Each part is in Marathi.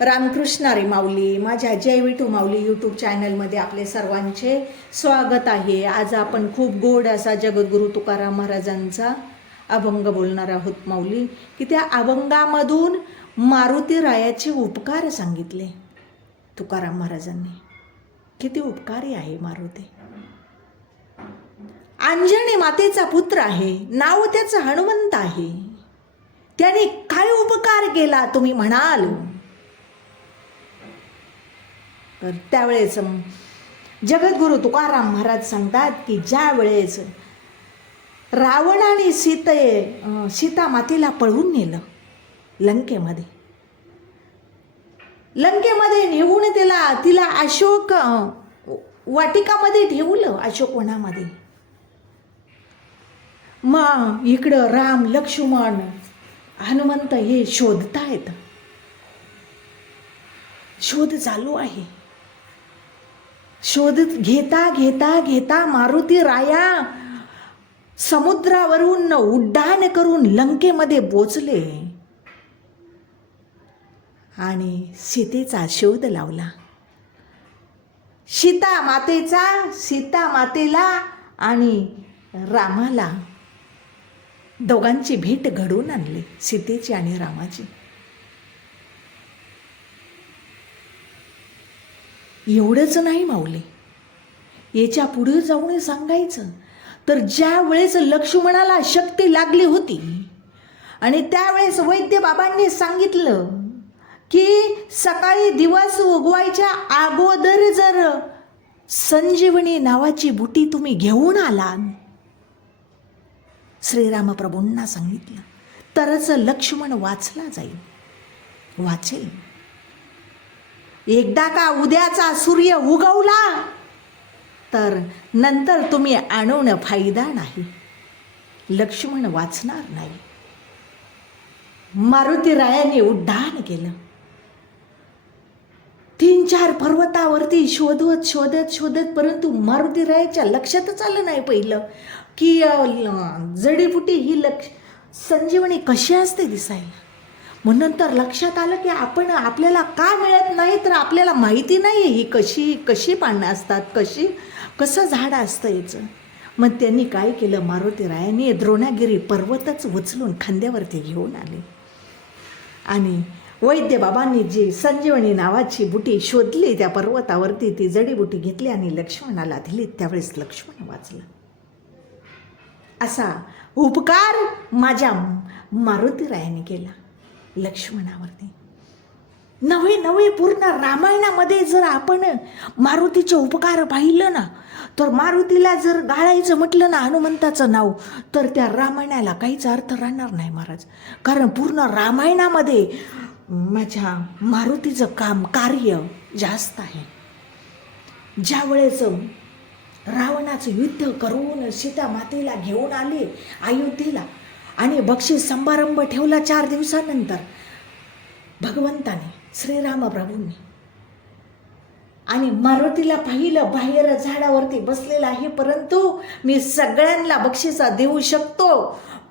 रामकृष्णारी माऊली माझ्या जय विठू माऊली यूट्यूब चॅनलमध्ये आपले सर्वांचे स्वागत आहे. आज आपण खूप गोड असा जगद्गुरू तुकाराम महाराजांचा अभंग बोलणार आहोत माऊली की त्या अभंगामधून मारुती रायाचे उपकार सांगितले तुकाराम महाराजांनी. किती उपकारी आहे मारुती. अंजनी मातेचा पुत्र आहे नाव त्याचं हनुमंत आहे. त्याने काय उपकार केला तुम्ही म्हणाल? तर त्यावेळेस जगद्गुरु तुकाराम महाराज सांगतात की ज्या वेळेस रावण आणि सीते सीता मातेला पळवून नेलं लंकेमध्ये. लंकेमध्ये नेऊन तिला तिला अशोक वाटिकामध्ये ठेवलं अशोक वनामध्ये. मग इकडं राम लक्ष्मण हनुमंत हे शोधतायत. शोध चालू आहे. शोध घेता घेता घेता मारुती राया समुद्रावरून उड्डाण करून लंकेमध्ये पोचले. आणि सीतेचा शोध लावला. सीता मातेचा सीता मातेला आणि रामाला दोघांची भेट घडवून आणली सीतेची आणि रामाची. एवढंच नाही माऊली. याच्यापुढे जाऊन सांगायचं तर ज्या वेळेस लक्ष्मणाला शक्ती लागली होती आणि त्यावेळेस वैद्य बाबांनी सांगितलं की सकाळी दिवस उगवायच्या अगोदर जर संजीवनी नावाची बुटी तुम्ही घेऊन आला श्रीरामप्रभूंना सांगितलं तरच लक्ष्मण वाचला जाईल. वाचेल. एकदा का उद्याचा सूर्य उगवला तर नंतर तुम्ही आणून फायदा नाही. लक्ष्मण वाचणार नाही. मारुती रायाने उड्डाण केलं. तीन चार पर्वतावरती शोधत शोधत शोधत परंतु मारुती रायाच्या लक्षातच आलं नाही पहिलं. की जडीबुटी ही लक्ष संजीवनी कशी असते दिसायला? मग नंतर लक्षात आलं की आपण आपल्याला का मिळत नाही तर आपल्याला माहिती नाही ही कशी कशी पानं असतात कशी कसं झाड असतं याचं. मग त्यांनी काय केलं? मारुती रायाने द्रोणागिरी पर्वतच उचलून खांद्यावरती घेऊन आले. आणि वैद्य बाबांनी जी संजीवनी नावाची बुटी शोधली त्या पर्वतावरती ती जडीबुटी घेतली आणि लक्ष्मणाला दिली. त्यावेळेस लक्ष्मण वाचलं. असा उपकार माझ्या मारुतीरायाने केला. लक्ष्मणावरती. नवे नवे पूर्ण रामायणामध्ये जर आपण मारुतीचे उपकार पाहिलं ना तर मारुतीला जर गाळायचं म्हटलं ना हनुमंताचं नाव तर त्या रामायणाला काहीच अर्थ राहणार नाही महाराज. कारण पूर्ण रामायणामध्ये माझ्या मारुतीचं काम कार्य जास्त आहे. ज्या वेळेस रावणाचं युद्ध करून सीता मातेला घेऊन आले अयोध्येला आणि बक्षीस समारंभ ठेवला चार दिवसानंतर. भगवंताने श्रीराम प्रभूंनी आणि मारुतीला पाहिलं बाहेर झाडावरती बसलेला आहे परंतु मी सगळ्यांना बक्षिसा देऊ शकतो.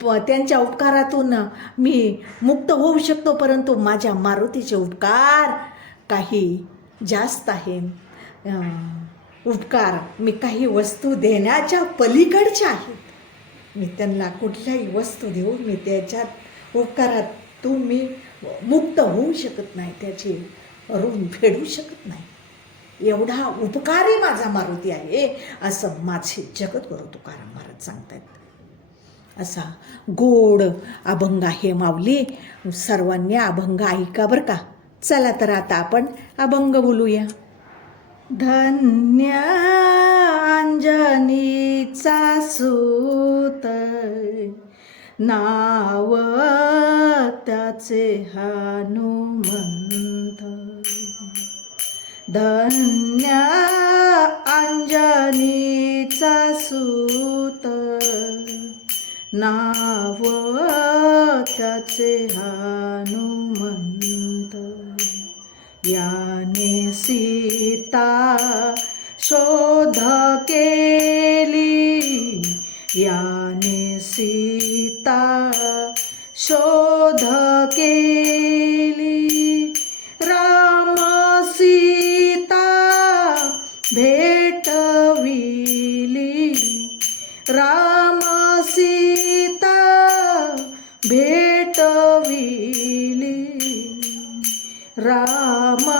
प त्यांच्या उपकारातून मी मुक्त होऊ शकतो परंतु माझ्या मारुतीचे उपकार काही जास्त आहे. उपकार मी काही वस्तू देण्याच्या पलीकडच्या आहेत. मी त्यांना कुठल्याही वस्तू देऊन मी त्याच्यात उपकारातून मी मुक्त होऊ शकत नाही त्याची ऋण फेडू शकत नाही. एवढा उपकारी माझा मारुती आहे असं माझे जगद्गुरु तुकाराम महाराज सांगतात असा गोड अभंग आहे माऊली सर्वांनी अभंग ऐका बरं का? चला तर आता आपण अभंग बोलूया. धन्य अंजनीचा सूत नाव त्याचे हनुमंत. धन्य अंजनीचा सूत नाव त्याचे हनुमंत याने सीता शोध केली. राम सीता भेटविली. राम सीता भेटविली. राम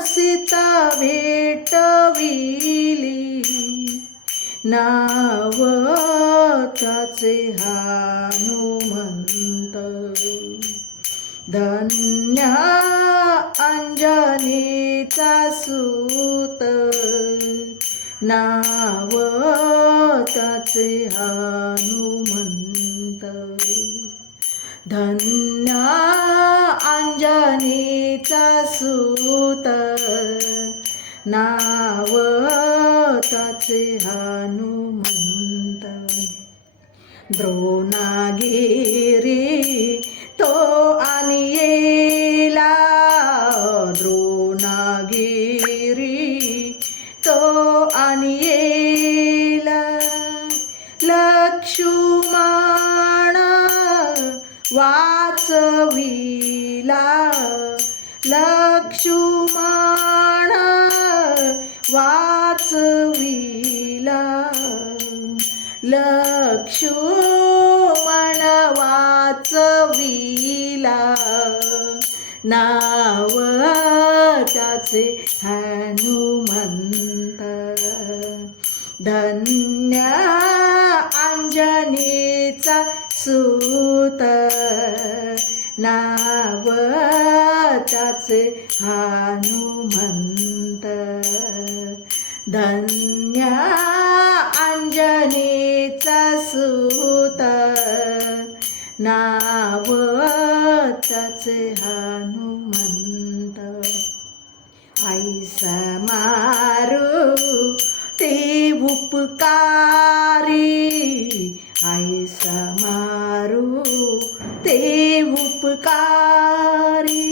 सीता भेटविली. नाव त्याचे हनुमंत धन्य अंजनीचा सूत नाव त्याचे हनुमंत धन्य अंजनीचा सूत नाव त्याचे हनुमंत द्रोणागिरी तो आणि येला. द्रोणागिरी तो आणि येला. लक्ष्मणा वाचविला. लक्ष्मणा वाचविला. लक्ष्मण नाव त्याचे हनुमंत. धन्य अंजनीचा सूत. नाव त्याचे हनुमंत. धन्य अंजनीचा सूत. नाव त्याचे हनुमंत ऐसा मारू ते उपकारी। ऐसा मारू ते उपकारी।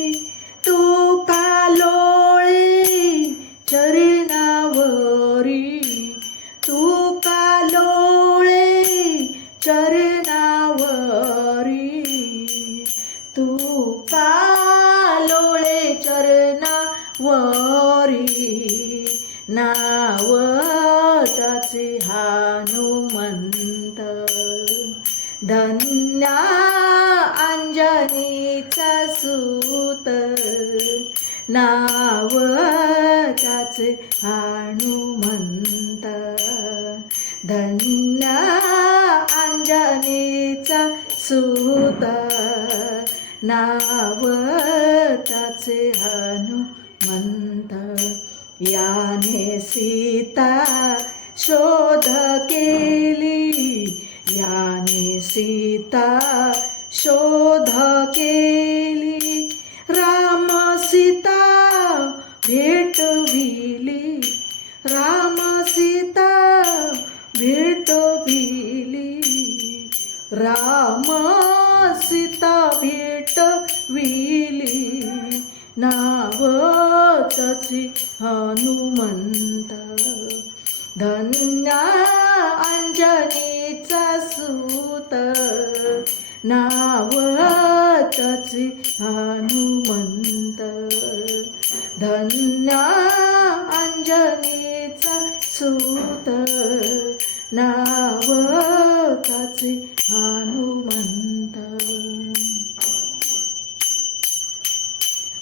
नाव त्याचे हनुमंत. धन्य अंजनीचा सूत. नाव त्याचे हनुमंत. धन्य अंजनीचा सूत. नाव त्याचे हनुमंत. याने सीता शोध केली. याने सीता शोध केली. राम सीता भेटविली. हनुमंत. धन्या अंजनीचा सूत. नाव हनुमंत. धन्या अंजनीचा सूत. नाव हनुमंत.